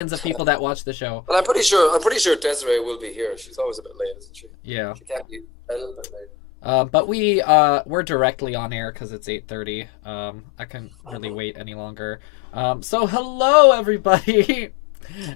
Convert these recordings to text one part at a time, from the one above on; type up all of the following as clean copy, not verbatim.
of people that watch the show. But I'm pretty sure Desiree will be here. She's always a bit late, isn't she? Yeah. She can be a little bit late. But we're directly on air because it's 8:30. I can't really wait any longer. So hello everybody,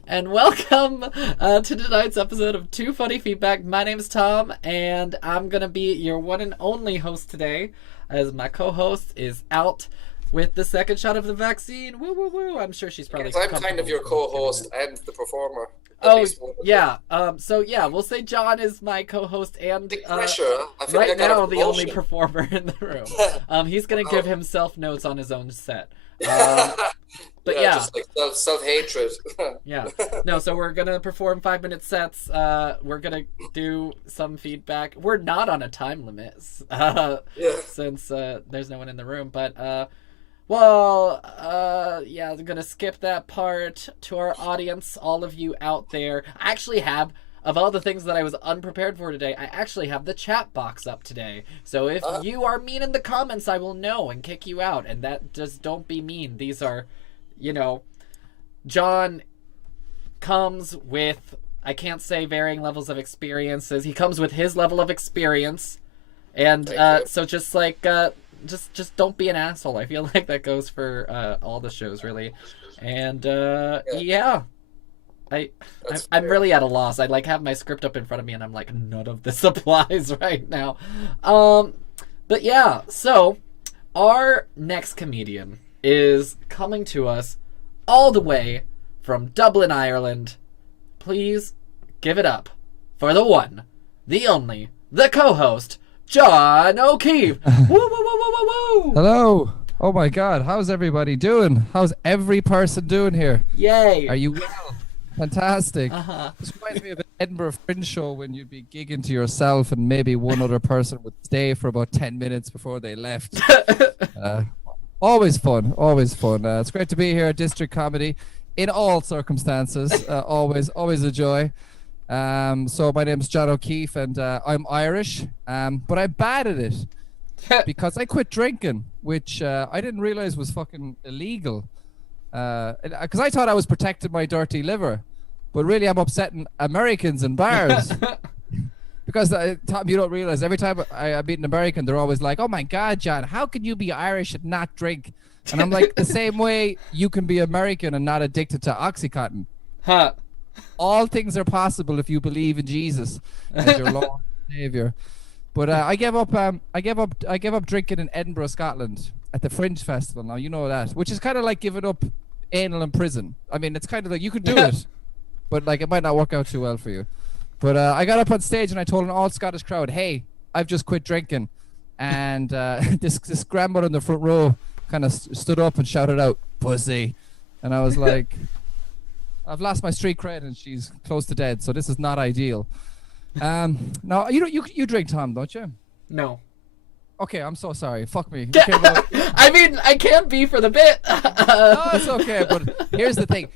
and welcome to tonight's episode of Too Funny Feedback. My name is Tom, and I'm gonna be your one and only host today, as my co-host is out with the second shot of the vaccine. Woo woo woo! I'm sure she's probably. I'm kind of your co-host and the performer. Oh yeah. So yeah, we'll say John is my co-host and the pressure. I feel right like I got now a the only promotion. performer in the room. He's gonna give himself notes on his own set. But yeah. Just like self-hatred. Yeah. No, so we're gonna perform 5-minute sets. We're gonna do some feedback. We're not on a time limit, since there's no one in the room. But yeah, I'm gonna skip that part to our audience, all of you out there. I actually have, of all the things that I was unprepared for today, I actually have the chat box up today. So if you are mean in the comments, I will know and kick you out. And that just don't be mean. These are, John comes with, I can't say varying levels of experiences. He comes with his level of experience. And so just like, just don't be an asshole. I feel like that goes for all the shows, really. And yeah. I'm really at a loss. I have my script up in front of me and I'm like, none of this applies right now. But yeah, so our next comedian is coming to us all the way from Dublin, Ireland. Please give it up for the one, the only, the co-host, John O'Keefe. Woo, woo, woo, woo, woo, woo. Hello. Oh my God. How's everybody doing? How's every person doing here? Yay. Are you well? Fantastic. Uh-huh. This reminds me of an Edinburgh Fringe show when you'd be gigging to yourself and maybe one other person would stay for about 10 minutes before they left. Always fun. Always fun. It's great to be here at District Comedy in all circumstances. Always a joy. So my name's John O'Keefe and I'm Irish, but I'm bad at it because I quit drinking, which I didn't realize was fucking illegal. Because I thought I was protecting my dirty liver, but really I'm upsetting Americans in bars. Because Tom, you don't realize every time I meet an American, they're always like, "Oh my God, John, how can you be Irish and not drink?" And I'm like, the same way you can be American and not addicted to OxyContin. Huh. All things are possible if you believe in Jesus as your Lord and Savior. But I gave up drinking in Edinburgh, Scotland, at the Fringe Festival. Now you know that, which is kind of like giving up anal in prison. I mean, it's kind of like you could do it, but like it might not work out too well for you. But I got up on stage and I told an all Scottish crowd, "Hey, I've just quit drinking," and this grandmother in the front row kind of stood up and shouted out, "Pussy," and I was like, I've lost my street cred and she's close to dead, so this is not ideal. Now you drink, Tom, don't you? No. Okay, I'm so sorry. Fuck me. Yeah. Okay, well, I mean, I can't be for the bit. no, it's okay. But here's the thing: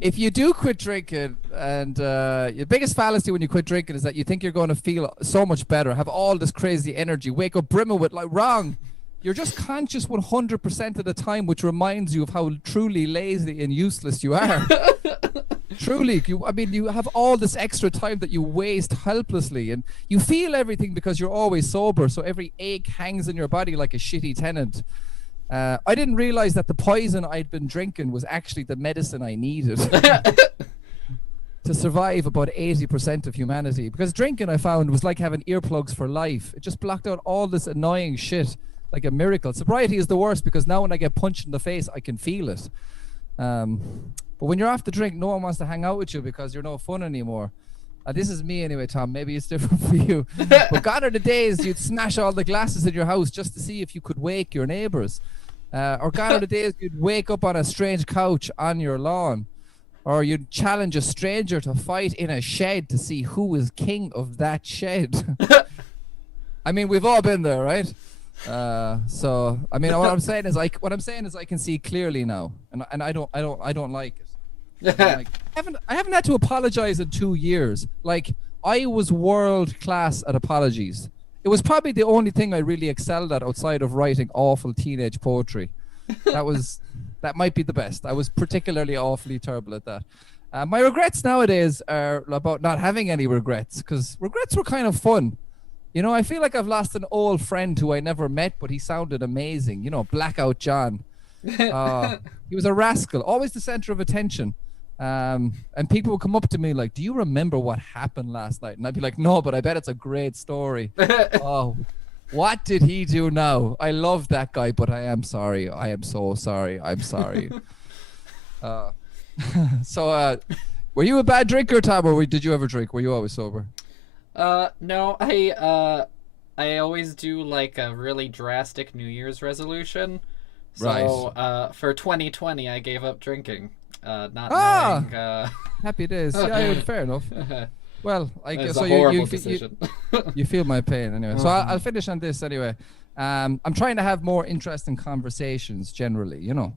if you do quit drinking, and your biggest fallacy when you quit drinking is that you think you're going to feel so much better, have all this crazy energy, wake up brimming with wrong. You're just conscious 100% of the time, which reminds you of how truly lazy and useless you are. Truly, you have all this extra time that you waste helplessly, and you feel everything because you're always sober, so every ache hangs in your body like a shitty tenant. I didn't realize that the poison I'd been drinking was actually the medicine I needed to survive about 80% of humanity, because drinking, I found, was like having earplugs for life. It just blocked out all this annoying shit like a miracle. Sobriety is the worst because now when I get punched in the face, I can feel it. But when you're off the drink, no one wants to hang out with you because you're no fun anymore. This is me anyway, Tom. Maybe it's different for you. But gone are the days you'd smash all the glasses in your house just to see if you could wake your neighbours. Or gone are the days you'd wake up on a strange couch on your lawn. Or you'd challenge a stranger to fight in a shed to see who is king of that shed. I mean, we've all been there, right? So I mean, what I'm saying is I can see clearly now, and I don't like it. Like, I haven't had to apologize in 2 years. Like, I was world class at apologies. It was probably the only thing I really excelled at outside of writing awful teenage poetry. That might be the best. I was particularly awfully terrible at that. My regrets nowadays are about not having any regrets, because regrets were kind of fun. You know, I feel like I've lost an old friend who I never met, but he sounded amazing. You know, Blackout John. He was a rascal, always the center of attention. And people would come up to me like, "Do you remember what happened last night?" And I'd be like, "No, but I bet it's a great story." Oh, what did he do now? I love that guy, but I am sorry. I am so sorry. I'm sorry. So, were you a bad drinker, Tom, or did you ever drink? Were you always sober? No, I always do like a really drastic New Year's resolution. So, for 2020, I gave up drinking. Not knowing. Happy days. Yeah, fair enough. Well, I guess so. You feel my pain anyway. So I'll finish on this anyway. I'm trying to have more interesting conversations generally. You know.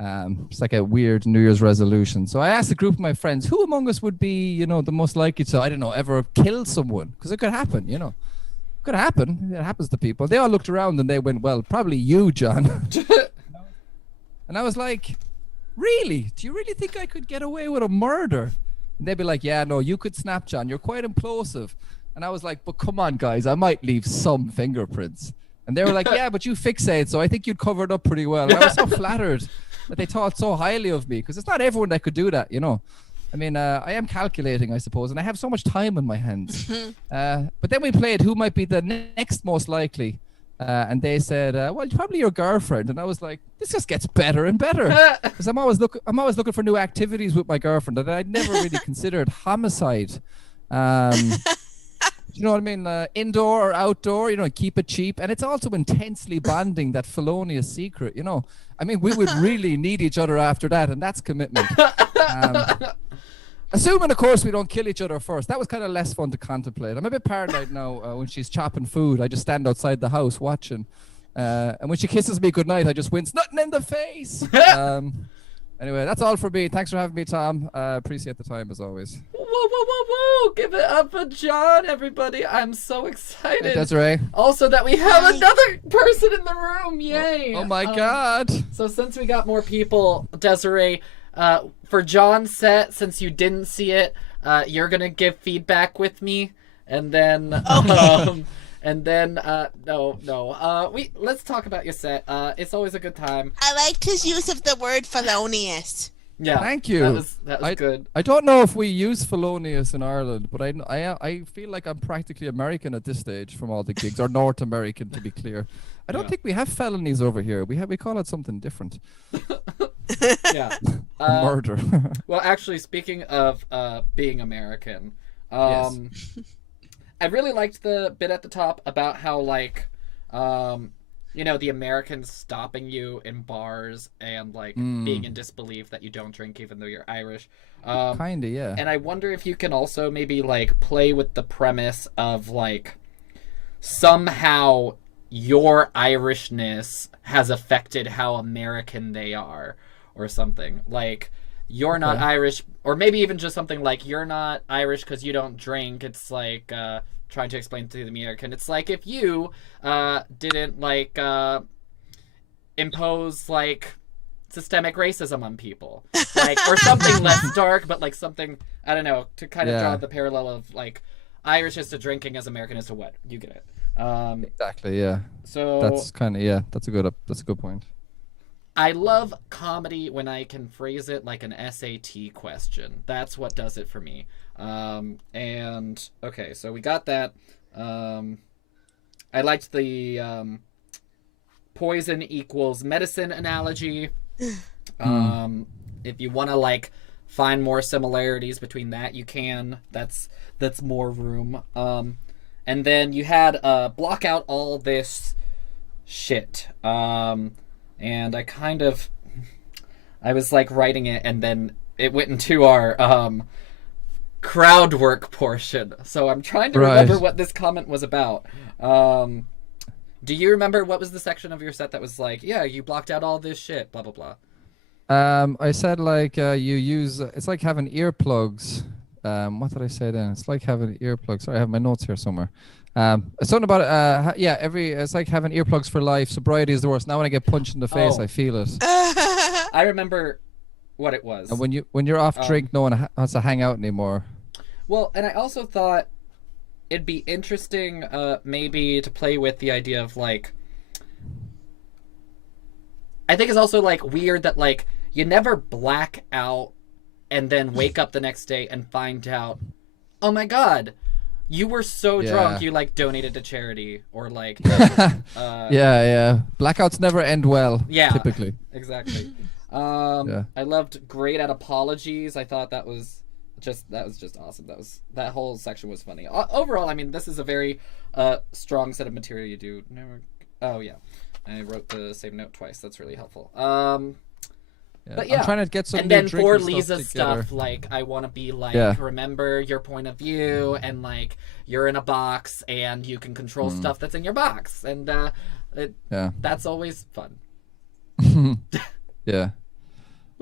It's like a weird New Year's resolution. So I asked a group of my friends, who among us would be, you know, the most likely to, I don't know, ever kill someone? Because it could happen, you know. Could happen. It happens to people. They all looked around and they went, well, probably you, John. And I was like, really? Do you really think I could get away with a murder? And they'd be like, yeah, no, you could snap, John. You're quite implosive. And I was like, but come on, guys, I might leave some fingerprints. And they were like, yeah, but you fixate, so I think you'd cover it up pretty well. And I was so flattered that they thought so highly of me, because it's not everyone that could do that, you know. I mean, I am calculating, I suppose, and I have so much time on my hands. But then we played who might be the next most likely, and they said, well, probably your girlfriend. And I was like, this just gets better and better, because I'm always looking for new activities with my girlfriend, and I'd never really considered homicide. You know what I mean? Indoor or outdoor, you know, keep it cheap. And it's also intensely bonding, that felonious secret, you know. I mean, we would really need each other after that, and that's commitment. Assuming, of course, we don't kill each other first. That was kind of less fun to contemplate. I'm a bit paranoid now when she's chopping food. I just stand outside the house watching. And when she kisses me goodnight, I just wince, nothing in the face. Anyway, that's all for me. Thanks for having me, Tom. Appreciate the time, as always. Whoa, whoa, whoa, whoa! Give it up for John, everybody. I'm so excited. Hey, Desiree. Also that we have another person in the room. Yay. Oh my God. So since we got more people, Desiree, for John's set, since you didn't see it, you're going to give feedback with me. And then... Okay. Let's talk about your set. It's always a good time. I liked his use of the word felonious. Yeah. Thank you. That was good. I don't know if we use felonious in Ireland, but I feel like I'm practically American at this stage from all the gigs, or North American, to be clear. I don't think we have felonies over here. We call it something different. Yeah. Murder. Well, actually, speaking of being American, Yes. I really liked the bit at the top about how, like, you know, the Americans stopping you in bars and, like, being in disbelief that you don't drink even though you're Irish. Kinda, yeah. And I wonder if you can also maybe, like, play with the premise of, like, somehow your Irishness has affected how American they are or something. Like, you're not Irish, or maybe even just something like, you're not Irish because you don't drink. It's like, trying to explain to the American. It's like if you didn't, like, impose, like, systemic racism on people. Like, or something less dark, but, like, something, I don't know, to kind of draw the parallel of, like, Irish is to drinking as American is to what? You get it. Exactly, yeah. So that's kind of, that's a good point. I love comedy when I can phrase it like an SAT question. That's what does it for me. And okay, so we got that. I liked the poison equals medicine analogy. If you want to, like, find more similarities between that, you can. That's more room. And then you had block out all this shit. And I was, like, writing it, and then it went into our crowd work portion. So I'm trying to remember what this comment was about. Do you remember what was the section of your set that was like, yeah, you blocked out all this shit, blah, blah, blah? I said, like, you use, it's like having earplugs. What did I say then? It's like having earplugs. Sorry, I have my notes here somewhere. Something about it's like having earplugs for life. Sobriety is the worst. Now when I get punched in the face, I feel it. I remember what it was. And when you're off drink, no one has to hang out anymore. Well, and I also thought it'd be interesting, maybe to play with the idea of like. I think it's also like weird that like you never black out and then wake up the next day and find out, oh my god, you were so drunk you like donated to charity or like. Yeah. Blackouts never end well. Yeah. Typically. Exactly. I loved Great at Apologies. I thought that was just awesome. That whole section was funny. Overall, I mean, this is a very strong set of material you do. Oh yeah, I wrote the same note twice. That's really helpful. But yeah, I'm trying to get some. And new then drink for and Lisa's stuff, like I want to be like, remember your point of view, and like you're in a box and you can control stuff that's in your box, and that's always fun. Yeah.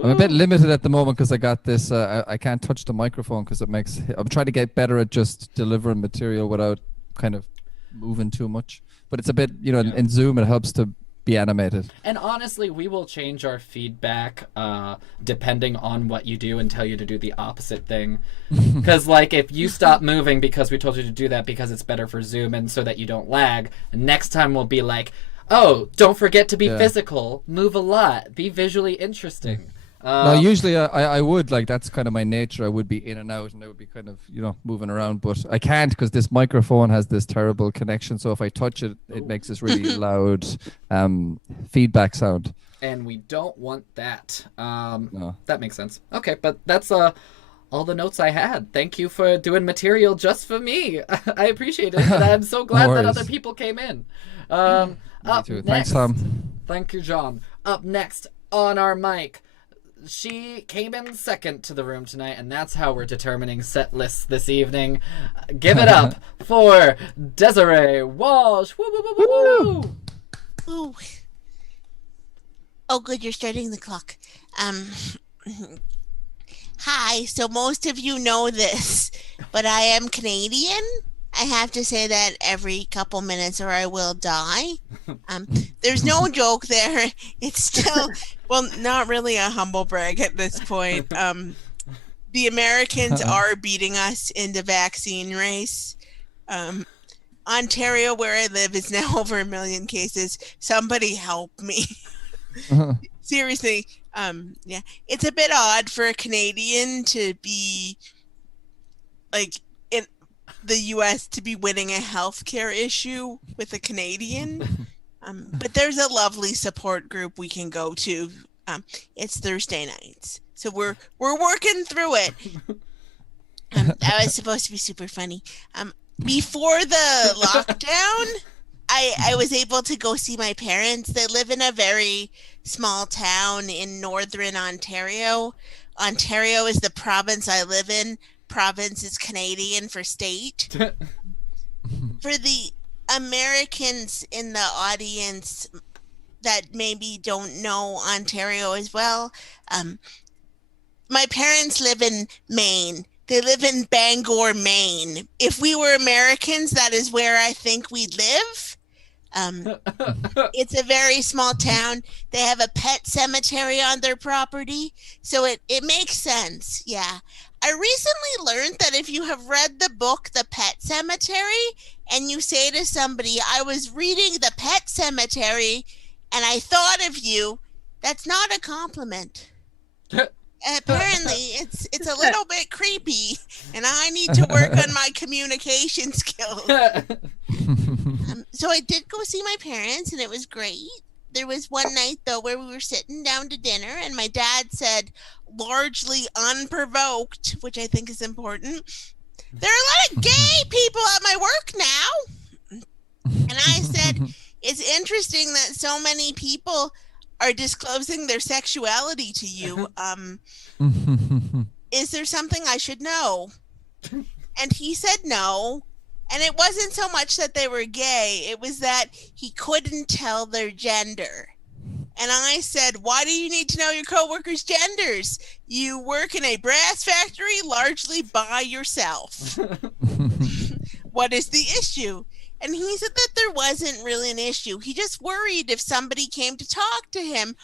I'm a bit limited at the moment because I got this. I can't touch the microphone because it makes. I'm trying to get better at just delivering material without kind of moving too much. But it's a bit, in Zoom it helps to be animated. And honestly, we will change our feedback depending on what you do and tell you to do the opposite thing. Because like if you stop moving because we told you to do that because it's better for Zoom and so that you don't lag, next time we'll be like, oh, don't forget to be physical, move a lot, be visually interesting. No, usually I would, like, that's kind of my nature. I would be in and out and I would be kind of, moving around, but I can't because this microphone has this terrible connection. So if I touch it, it makes this really loud feedback sound. And we don't want that. No. That makes sense. Okay, but that's all the notes I had. Thank you for doing material just for me. I appreciate it. And I'm so glad that other people came in. Me too. Thanks, Tom. Thank you, John. Up next on our mic, she came in second to the room tonight, and that's how we're determining set lists this evening. Give it up for Desiree Walsh. Woo, woo, woo, woo, woo. Ooh. Oh, good, you're starting the clock. Hi, so most of you know this, but I am Canadian. I have to say that every couple minutes or I will die. There's no joke there. It's still, well, not really a humble brag at this point. The Americans are beating us in the vaccine race. Ontario, where I live, is now over 1 million cases. Somebody help me. Seriously. Yeah, it's a bit odd for a Canadian to be like in the U.S. to be winning a healthcare issue with a Canadian. But there's a lovely support group we can go to. It's Thursday nights, so we're working through it. That was supposed to be super funny. Before the lockdown, I was able to go see my parents. They live in a very small town in northern Ontario. Ontario is the province I live in. Province is Canadian for state. For the Americans in the audience that maybe don't know Ontario as well, my parents live in Maine. They live in Bangor, Maine. If we were Americans, that is where I think we'd live. It's a very small town. They have a pet cemetery on their property, so it makes sense. Yeah. I recently learned that if you have read the book The Pet Cemetery and you say to somebody, I was reading The Pet Cemetery and I thought of you, that's not a compliment. Apparently, it's a little bit creepy, and I need to work on my communication skills. So I did go see my parents, and it was great. There was one night, though, where we were sitting down to dinner, and my dad said, largely unprovoked, which I think is important, there are a lot of gay people at my work now. And I said, it's interesting that so many people are disclosing their sexuality to you. Is there something I should know? And he said no. And it wasn't so much that they were gay. It was that he couldn't tell their gender. And I said, why do you need to know your coworkers' genders? You work in a brass factory largely by yourself. What is the issue? And he said that there wasn't really an issue. He just worried if somebody came to talk to him,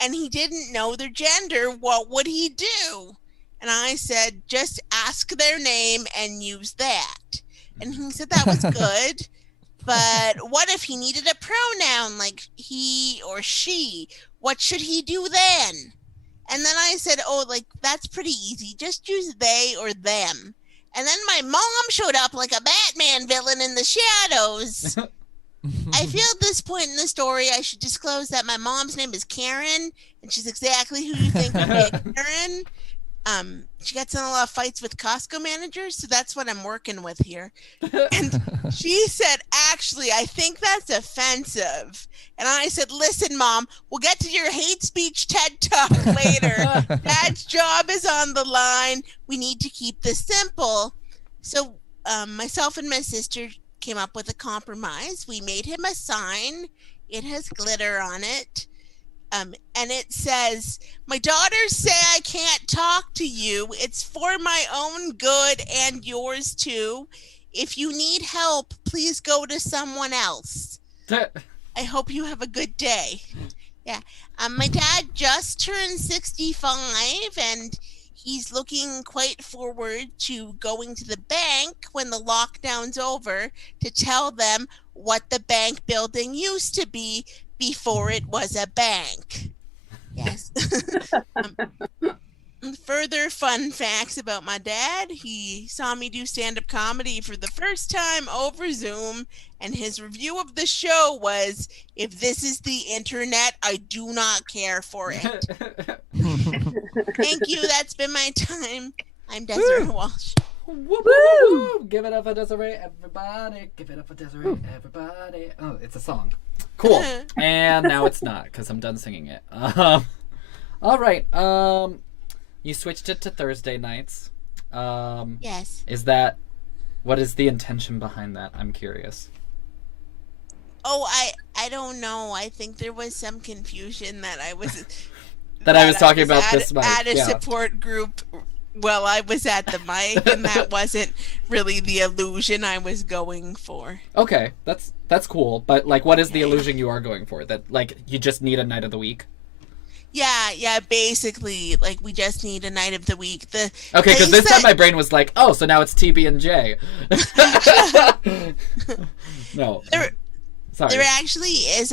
and he didn't know their gender, what would he do? And I said, just ask their name and use that. And he said that was good. But what if he needed a pronoun like he or she? What should he do then? And then I said, oh, like, that's pretty easy. Just use they or them. And then my mom showed up like a Batman villain in the shadows. I feel at this point in the story, I should disclose that my mom's name is Karen, and she's exactly who you think would be a Karen. She gets in a lot of fights with Costco managers, so that's what I'm working with here. And she said, actually, I think that's offensive. And I said, listen, Mom, we'll get to your hate speech TED Talk later. Dad's job is on the line. We need to keep this simple. So myself and my sister came up with a compromise. We made him a sign. It has glitter on it. And it says, my daughters say I can't talk to you. It's for my own good and yours too. If you need help, please go to someone else. I hope you have a good day. Yeah. My dad just turned 65 and he's looking quite forward to going to the bank when the lockdown's over to tell them what the bank building used to be before it was a bank. Yes. Further fun facts about my dad. He saw me do stand-up comedy for the first time over Zoom, and his review of the show was, if this is the internet, I do not care for it. Thank you. That's been my time. I'm Desiree Walsh. Woo, woo, woo. Give it up for Desiree, everybody. Give it up for Desiree, everybody. Oh, it's a song. Cool. And now it's not, because I'm done singing it. All right. You switched it to Thursday nights. Yes. What is the intention behind that? I'm curious. Oh, I don't know. I think there was some confusion that I was... I was talking about this mic. At a support group while I was at the mic, and that wasn't really the illusion I was going for. Okay, that's cool. But, like, what is the illusion you are going for? That, like, you just need a night of the week? Yeah, basically, like, we just need a night of the week. Okay, because this time my brain was like, oh, so now it's TB and J. No. Sorry. There actually is,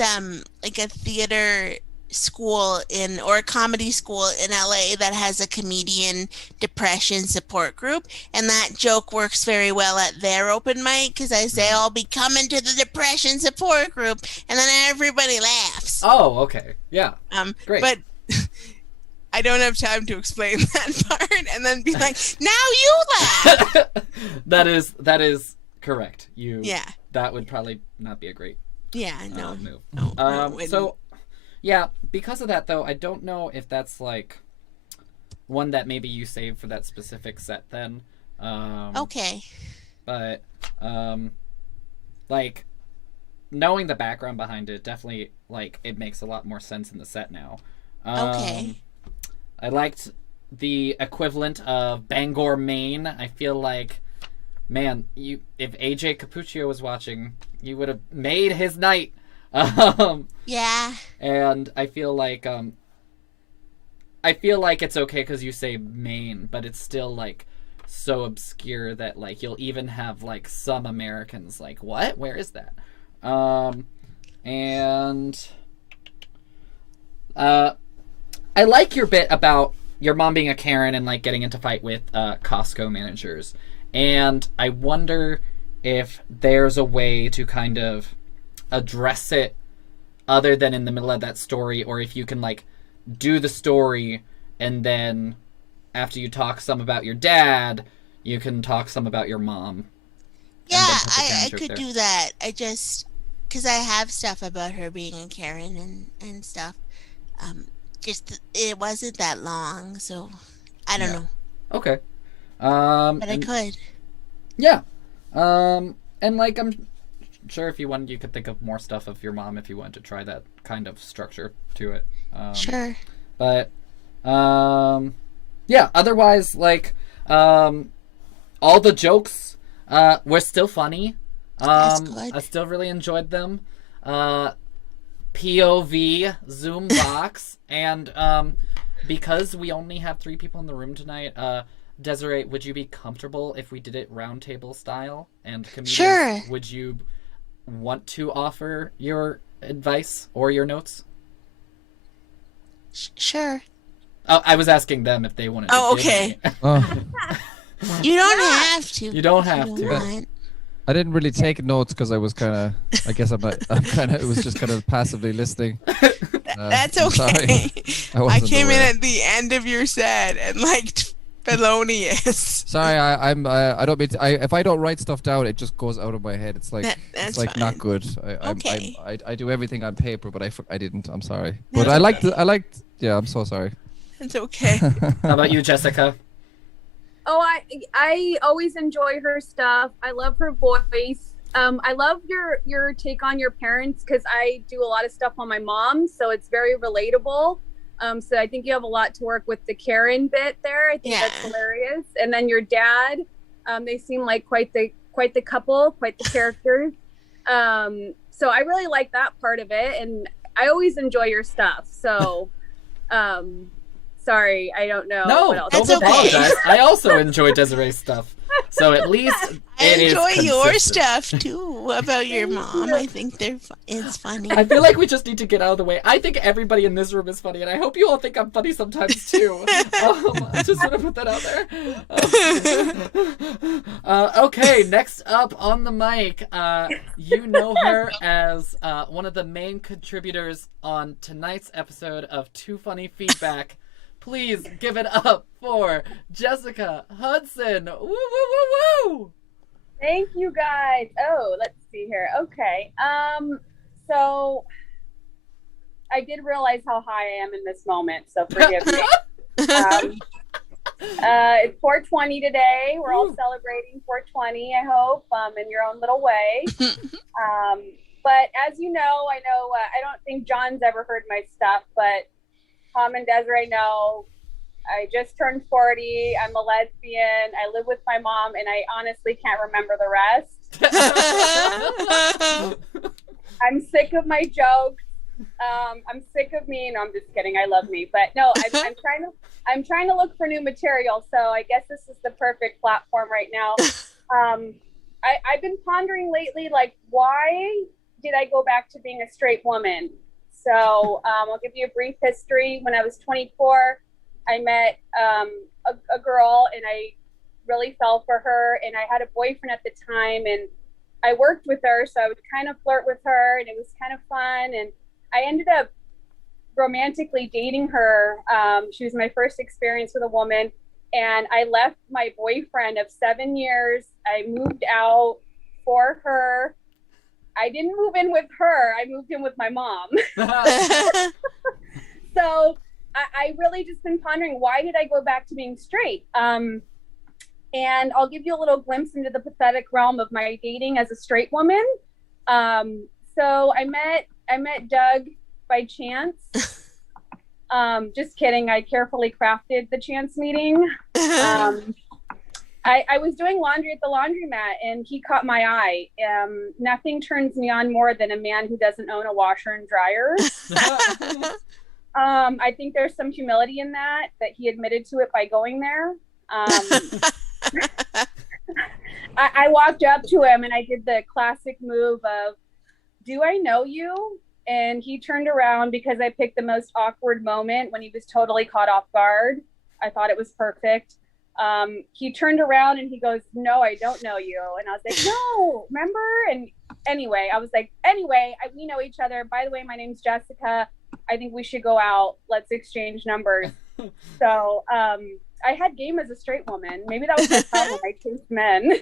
like, a theater school or a comedy school in LA that has a comedian depression support group, and that joke works very well at their open mic because I say I'll be coming to the depression support group, and then everybody laughs. Oh, okay, yeah, great. But I don't have time to explain that part and then be like, now you laugh. That is correct. Yeah, that would probably not be a great move. No, so. Yeah, because of that, though, I don't know if that's, like, one that maybe you save for that specific set then. Okay. But, like, knowing the background behind it, definitely, like, it makes a lot more sense in the set now. Okay. I liked the equivalent of Bangor, Maine. I feel like, man, if AJ Capuccio was watching, you would have made his night. Yeah. And I feel like it's okay because you say Maine, but it's still like so obscure that like you'll even have like some Americans like, what? Where is that? And I like your bit about your mom being a Karen and like getting into fight with Costco managers, and I wonder if there's a way to kind of address it other than in the middle of that story, or if you can like do the story and then after you talk some about your dad, you can talk some about your mom. Yeah, I could do that. I just, because I have stuff about her being a Karen and stuff. Just it wasn't that long, so I don't know. Okay. But I could. Yeah. And like I'm sure if you wanted, you could think of more stuff of your mom if you wanted to try that kind of structure to it. Sure. But yeah. Otherwise, like all the jokes were still funny. That's good. I still really enjoyed them. POV Zoom box, and because we only have 3 people in the room tonight, Desiree, would you be comfortable if we did it roundtable style? And comedians, Sure. would you want to offer your advice or your notes? Sure. Oh, I was asking them if they wanted to. Oh, give okay. me. Oh, You don't have to. You don't have if to. you want. I didn't really take notes because I was kind of. I guess I'm kind of. It was just kind of passively listening. That's I'm okay. sorry. I came aware. in at the end of your set and liked Felonious. Sorry, I don't mean to, if I don't write stuff down, it just goes out of my head. It's like That's it's like fine. not good. Okay. I do everything on paper, but I didn't. I'm sorry. But I liked. Yeah, I'm so sorry. It's okay. How about you, Jessica? Oh, I always enjoy her stuff. I love her voice. I love your take on your parents because I do a lot of stuff on my mom, so it's very relatable. So I think you have a lot to work with the Karen bit there. I think that's hilarious. And then your dad, they seem like quite the couple, quite the characters. So I really like that part of it, and I always enjoy your stuff. So, sorry, I don't know. No, what else. don't That's okay. apologize. I also enjoy Desiree's stuff. So at least I it is enjoy your consistent. stuff too about your mom. I think it's funny. I feel like we just need to get out of the way. I think everybody in this room is funny, and I hope you all think I'm funny sometimes too. I just want to put that out there. Okay, next up on the mic, you know her as one of the main contributors on tonight's episode of Too Funny Feedback. Please give it up for Jessica Hudson. Woo, woo, woo, woo! Thank you guys. Oh, let's see here. Okay. So I did realize how high I am in this moment, so forgive me. It's 420 today. We're all celebrating 420, I hope, in your own little way. But as you know, I don't think John's ever heard my stuff, but Tom and Desiree know I just turned 40. I'm a lesbian. I live with my mom, and I honestly can't remember the rest. I'm sick of my jokes. I'm sick of me. No, I'm just kidding. I love me, but no, I'm trying to look for new material. So I guess this is the perfect platform right now. I've been pondering lately, like, why did I go back to being a straight woman? So I'll give you a brief history. When I was 24, I met a girl, and I really fell for her. And I had a boyfriend at the time, and I worked with her, so I would kind of flirt with her, and it was kind of fun. And I ended up romantically dating her. She was my first experience with a woman, and I left my boyfriend of 7 years. I moved out for her. I didn't move in with her. I moved in with my mom. So I really just been pondering, why did I go back to being straight? And I'll give you a little glimpse into the pathetic realm of my dating as a straight woman. So I met Doug by chance. Just kidding. I carefully crafted the chance meeting. I was doing laundry at the laundromat, and he caught my eye. Nothing turns me on more than a man who doesn't own a washer and dryer. I think there's some humility in that he admitted to it by going there. I walked up to him, and I did the classic move of, "Do I know you?" And he turned around because I picked the most awkward moment when he was totally caught off guard. I thought it was perfect. He turned around and he goes, "No, I don't know you." And I was like, "No, remember?" And anyway, I was like, we know each other. By the way, my name's Jessica. I think we should go out. Let's exchange numbers. So I had game as a straight woman. Maybe that was my problem. I chased men.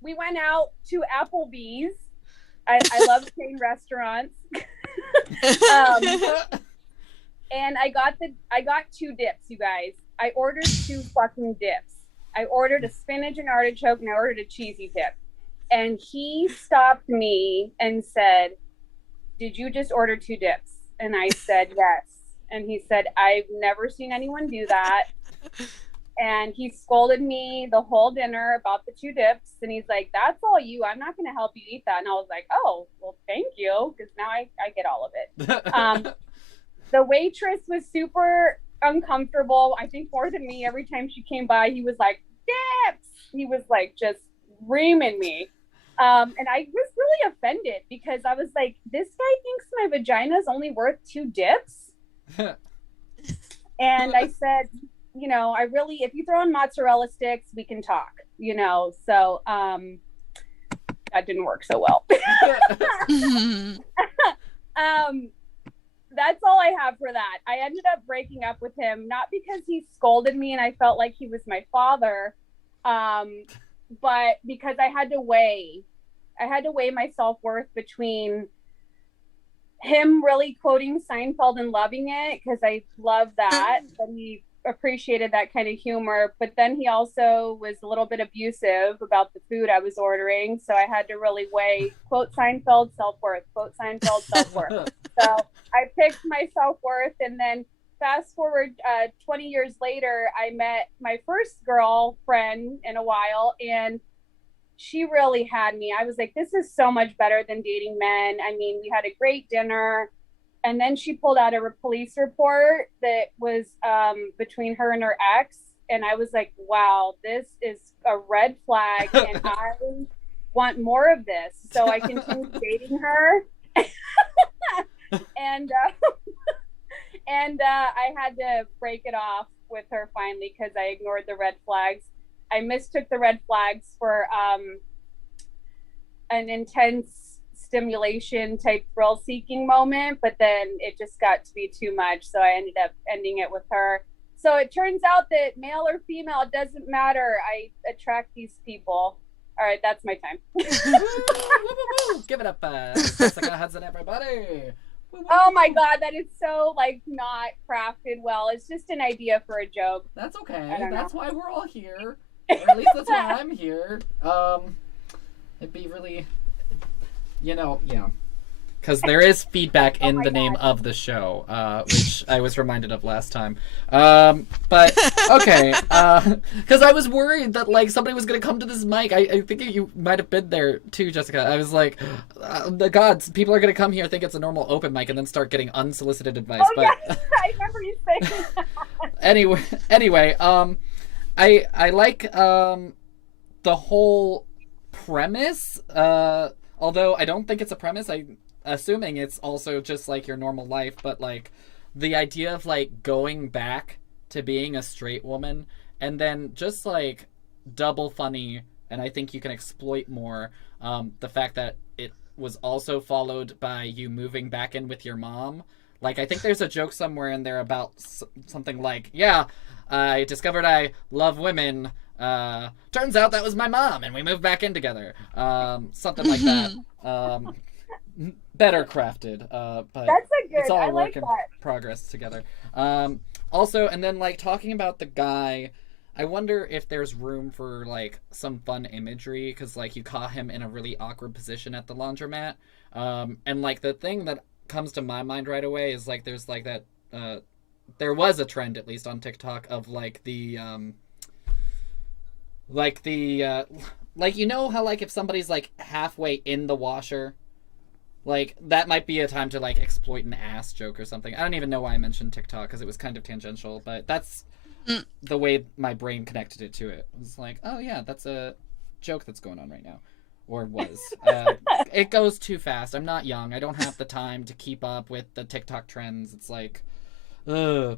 We went out to Applebee's. I love chain restaurants. And I got 2 dips, you guys. I ordered 2 fucking dips. I ordered a spinach and artichoke, and I ordered a cheesy dip. And he stopped me and said, "Did you just order 2 dips?" And I said, "Yes." And he said, "I've never seen anyone do that." And he scolded me the whole dinner about the 2 dips. And he's like, that's all you. I'm not going to help you eat that. And I was like, oh, well, thank you. Because now I get all of it. The waitress was super uncomfortable. I think more than me. Every time she came by, he was like, dips. He was like just reaming me. And I was really offended because I was like, this guy thinks my vagina is only worth 2 dips. And I said, I really, if you throw in mozzarella sticks, we can talk, so that didn't work so well. That's all I have for that. I ended up breaking up with him, not because he scolded me and I felt like he was my father, but because I had to weigh my self-worth between him really quoting Seinfeld and loving it, because I love that, but he appreciated that kind of humor. But then he also was a little bit abusive about the food I was ordering. So I had to really weigh, quote Seinfeld, self-worth, quote Seinfeld, self-worth. So I picked my self-worth, and then fast forward 20 years later, I met my first girlfriend in a while, and she really had me. I was like, this is so much better than dating men. I mean, we had a great dinner. And then she pulled out a police report that was between her and her ex. And I was like, wow, this is a red flag. And I want more of this. So I continued dating her. and I had to break it off with her finally because I ignored the red flags. I mistook the red flags for an intense stimulation type thrill seeking moment, but then it just got to be too much. So I ended up ending it with her. So it turns out that male or female, it doesn't matter. I attract these people. All right, that's my time. Give it up, Jessica Hudson, everybody. Oh my God, that is so not crafted well. It's just an idea for a joke. That's okay. That's why we're all here. Or at least that's why I'm here. It'd be really, because there is feedback in the name of the show, which I was reminded of last time. But okay, because I was worried that somebody was gonna come to this mic. I think you might have been there too, Jessica. I was like, the gods, people are gonna come here, think it's a normal open mic, and then start getting unsolicited advice. Oh, but yes, I remember you saying that. Anyway, I like the whole premise. Although I don't think it's a premise, I'm assuming it's also just your normal life, but the idea of going back to being a straight woman, and then just double funny, and I think you can exploit more the fact that it was also followed by you moving back in with your mom. I think there's a joke somewhere in there about something yeah, I discovered I love women. Turns out that was my mom, and we moved back in together. Something like that. Better crafted, but that's a good. It's all I work like in that. progress together. Also, and then talking about the guy, I wonder if there's room for some fun imagery, because you caught him in a really awkward position at the laundromat. And the thing that comes to my mind right away is there's that there was a trend, at least on TikTok, of the how if somebody's halfway in the washer, that might be a time to exploit an ass joke or something. I don't even know why I mentioned TikTok, because it was kind of tangential, but that's the way my brain connected it to it. It was oh yeah, that's a joke that's going on right now, or was. It goes too fast. I'm not young. I don't have the time to keep up with the TikTok trends. It's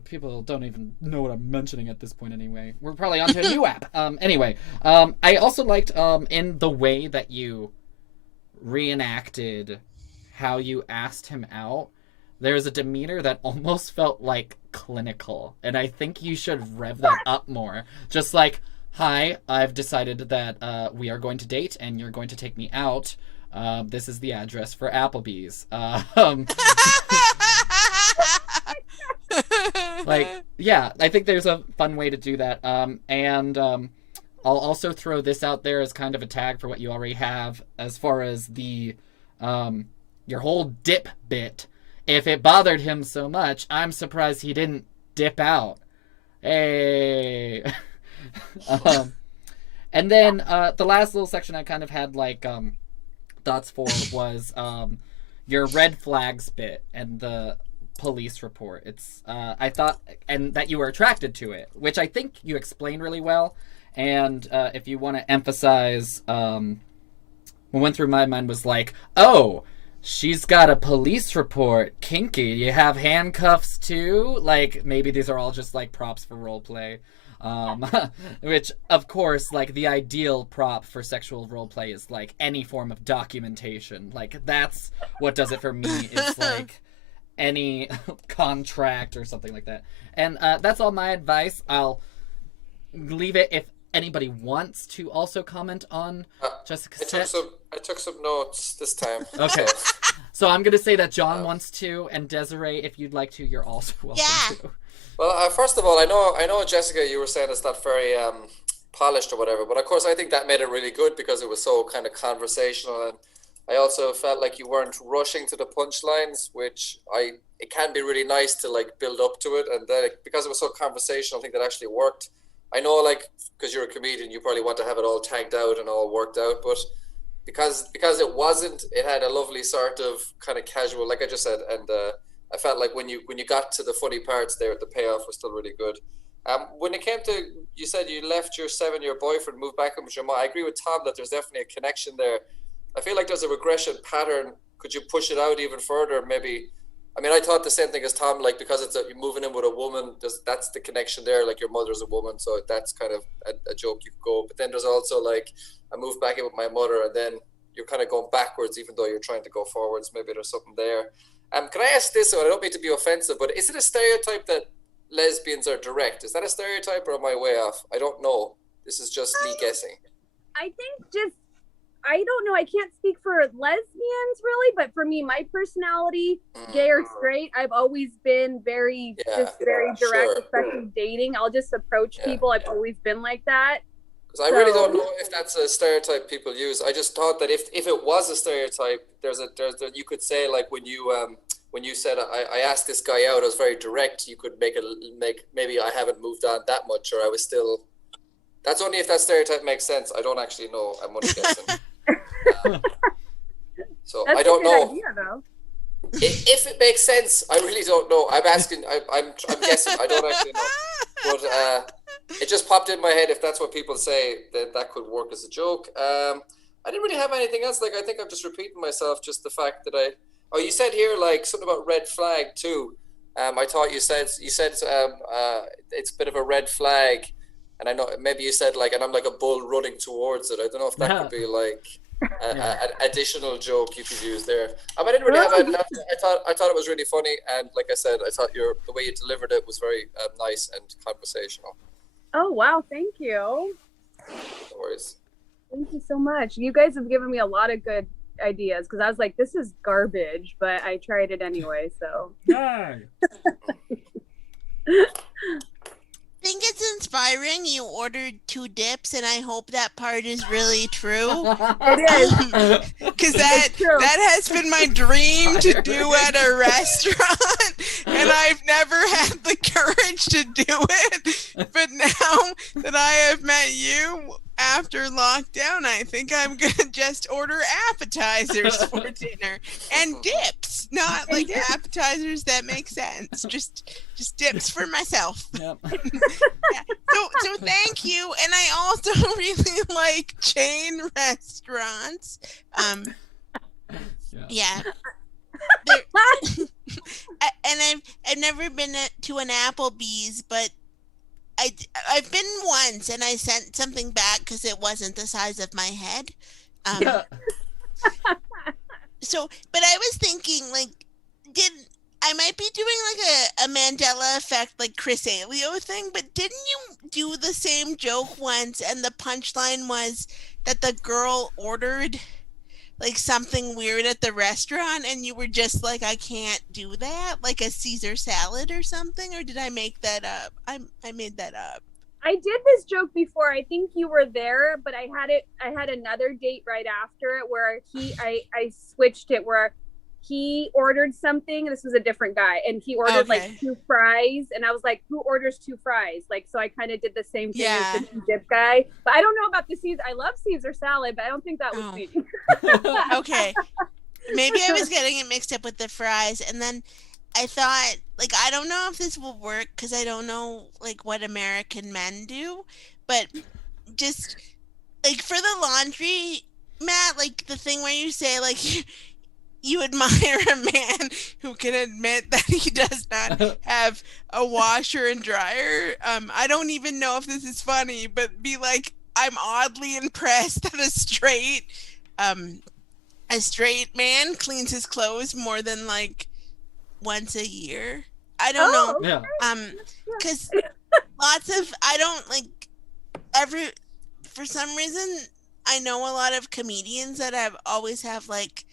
people don't even know what I'm mentioning at this point anyway. We're probably onto a new app. Anyway, I also liked in the way that you reenacted how you asked him out, there's a demeanor that almost felt clinical, and I think you should rev that up more. Just hi, I've decided that we are going to date, and you're going to take me out. This is the address for Applebee's. Yeah, I think there's a fun way to do that. And I'll also throw this out there as kind of a tag for what you already have, as far as the your whole dip bit. If it bothered him so much, I'm surprised he didn't dip out. Hey. Um, and then the last little section I kind of had like thoughts for was your red flags bit and the police report. It's I thought, and that you were attracted to it, which I think you explained really well. And if you want to emphasize, what went through my mind was like, oh, she's got a police report. Kinky. You have handcuffs too? Like, maybe these are all just like props for roleplay. Which, of course, like the ideal prop for sexual roleplay is like any form of documentation. Like, that's what does it for me. It's like any contract or something like that. And that's all my advice. I'll leave it if anybody wants to also comment on Jessica's set. I took some notes this time. Okay. So I'm going to say that John wants to, and Desiree, if you'd like to, you're also welcome to. Well, first of all, I know, Jessica, you were saying it's not very polished or whatever, but of course I think that made it really good because it was so kind of conversational, and I also felt like you weren't rushing to the punchlines, which it can be really nice to like build up to it, and then because it was so conversational, I think that actually worked. I know, like, because you're a comedian, you probably want to have it all tagged out and all worked out, but because it wasn't, it had a lovely sort of kind of casual, like I just said, and I felt like when you got to the funny parts there, the payoff was still really good. When it came to, you said you left your 7-year boyfriend, moved back in with your mom. I agree with Tom that there's definitely a connection there. I feel like there's a regression pattern. Could you push it out even further? Maybe. I mean, I thought the same thing as Tom, like, because you're moving in with a woman, that's the connection there. Like, your mother's a woman, so that's kind of a joke you could go. But then there's also like, I moved back in with my mother, and then you're kind of going backwards, even though you're trying to go forwards. Maybe there's something there. Can I ask this? So I don't mean to be offensive, but is it a stereotype that lesbians are direct? Is that a stereotype, or am I way off? I don't know. This is just me guessing. I think I don't know. I can't speak for lesbians really, but for me, my personality, gay or straight, I've always been very direct, sure. especially dating. I'll just approach people. I've always been like that. Because I really don't know if that's a stereotype people use. I just thought that if it was a stereotype, you could say, like, when you said I asked this guy out, I was very direct. You could make maybe I haven't moved on that much, or I was still. That's only if that stereotype makes sense. I don't actually know. I'm only guessing. So That's I don't know. Idea, though. If it makes sense, I really don't know. I'm asking. I'm guessing. I don't actually know. But it just popped in my head. If that's what people say, then that could work as a joke. I didn't really have anything else. Like, I think I'm just repeating myself. Just the fact that you said here, like, something about red flag too. I thought you said it's a bit of a red flag, and I know maybe you said, like, and I'm like a bull running towards it. I don't know if that could be like an additional joke you could use there. I didn't really have I thought it was really funny, and like I said, I thought the way you delivered it was very nice and conversational. Oh wow, thank you. No worries. Thank you so much. You guys have given me a lot of good ideas, because I was like, this is garbage, but I tried it anyway, so. Yay. I think it's inspiring. You ordered 2 dips, and I hope that part is really true. It is. Because that has been my dream to do at a restaurant, and I've never had the courage to do it. But now that I have met you after lockdown, I think I'm gonna just order appetizers for dinner and dips, not like appetizers that make sense. Just dips for myself. Yep. Yeah. So thank you, and I also really like chain restaurants. Yeah. And I've never been to an Applebee's, but I've been once, and I sent something back because it wasn't the size of my head. So, but I was thinking, like, I might be doing like a Mandela effect, like Chris Alio thing, but didn't you do the same joke once, and the punchline was that the girl ordered like something weird at the restaurant, and you were just like, I can't do that, like a Caesar salad or something? Or did I make that up? I made that up. I did this joke before. I think you were there, but I had another date right after it where I switched it where he ordered something. This was a different guy, and he ordered like 2 fries, and I was like, "Who orders 2 fries?" Like, so I kind of did the same thing as the 2 dip guy. But I don't know about the Caesar. I love Caesar salad, but I don't think that was me. Okay, maybe I was getting it mixed up with the fries, and then I thought, like, I don't know if this will work because I don't know like what American men do, but just like for the laundry, Matt, like the thing where you say like you admire a man who can admit that he does not have a washer and dryer. I don't even know if this is funny, but be like, I'm oddly impressed that a straight man cleans his clothes more than like once a year. I don't know. Yeah. Because I don't like for some reason, I know a lot of comedians that always have like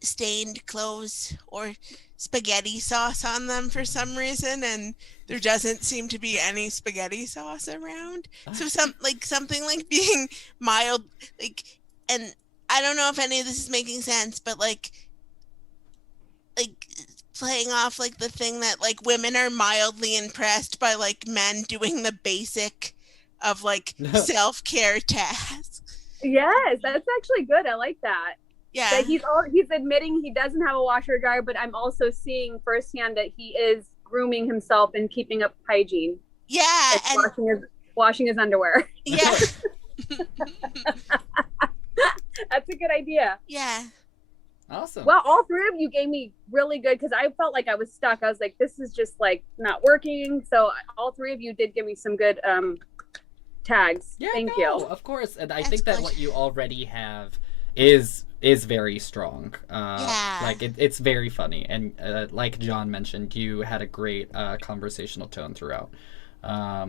stained clothes or spaghetti sauce on them for some reason, and there doesn't seem to be any spaghetti sauce around. So something like being mild, like, and I don't know if any of this is making sense, but like playing off like the thing that like women are mildly impressed by like men doing the basic of like self-care tasks. Yes, that's actually good. I like that. Yeah. That he's admitting he doesn't have a washer dryer, but I'm also seeing firsthand that he is grooming himself and keeping up hygiene. Yeah, like and washing his underwear. Yeah. That's a good idea. Yeah. Awesome. Well, all 3 of you gave me really good, because I felt like I was stuck. I was like, this is just like not working. So all 3 of you did give me some good tags. Yeah, Thank you. Of course. And I think that what you already have is very strong. Like it's very funny, and like John mentioned, you had a great conversational tone throughout.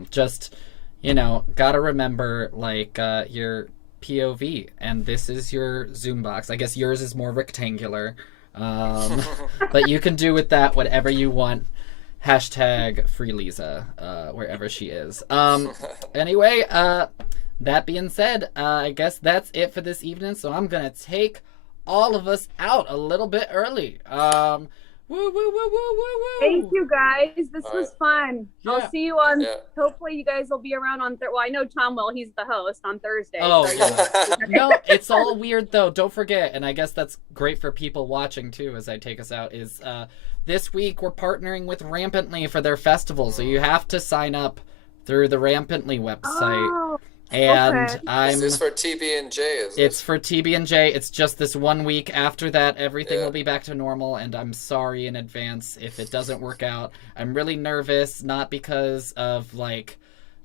Just, gotta remember like your POV, and this is your Zoom box. I guess yours is more rectangular, but you can do with that whatever you want. Hashtag free Lisa, wherever she is. Anyway, that being said, I guess that's it for this evening, so I'm gonna take all of us out a little bit early. Woo, woo, woo, woo, woo, woo. Thank you, guys. This was fun. Yeah. I'll see you on, hopefully you guys will be around on, well, I know Tom will. He's the host on Thursday. Oh, yeah. No, it's all weird, though. Don't forget, and I guess that's great for people watching, too, as I take us out, is this week we're partnering with Rampantly for their festival, so you have to sign up through the Rampantly website. Oh. And Okay. Is this for TB&J? It's for TB&J. It's just this 1 week. After that, everything will be back to normal, and I'm sorry in advance if it doesn't work out. I'm really nervous, not because of, like,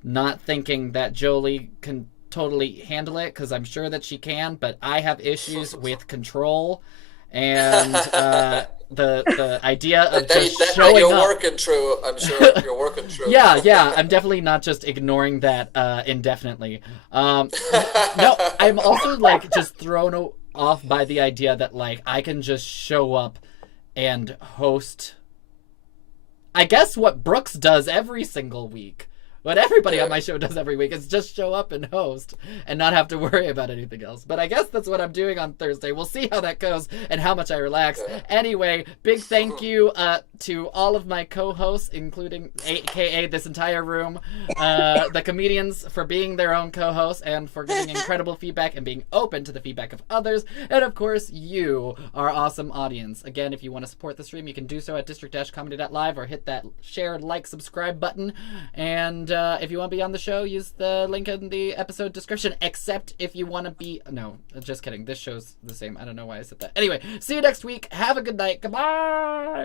not thinking that Jolie can totally handle it, because I'm sure that she can, but I have issues with control, and the idea of just showing you're up. working through. I'm sure you're working through. Yeah, I'm definitely not just ignoring that indefinitely. No, I'm also like just thrown off by the idea that like I can just show up and host. I guess what Brooks does every single week. What everybody on my show does every week is just show up and host and not have to worry about anything else. But I guess that's what I'm doing on Thursday. We'll see how that goes and how much I relax. Anyway, big thank you to all of my co-hosts, including AKA this entire room, the comedians for being their own co-hosts and for giving incredible feedback and being open to the feedback of others. And of course, you, our awesome audience. Again, if you want to support the stream, you can do so at district-comedy.live or hit that share, like, subscribe button. And if you want to be on the show, use the link in the episode description, except if you want to be... No, just kidding. This show's the same. I don't know why I said that. Anyway, see you next week. Have a good night. Goodbye!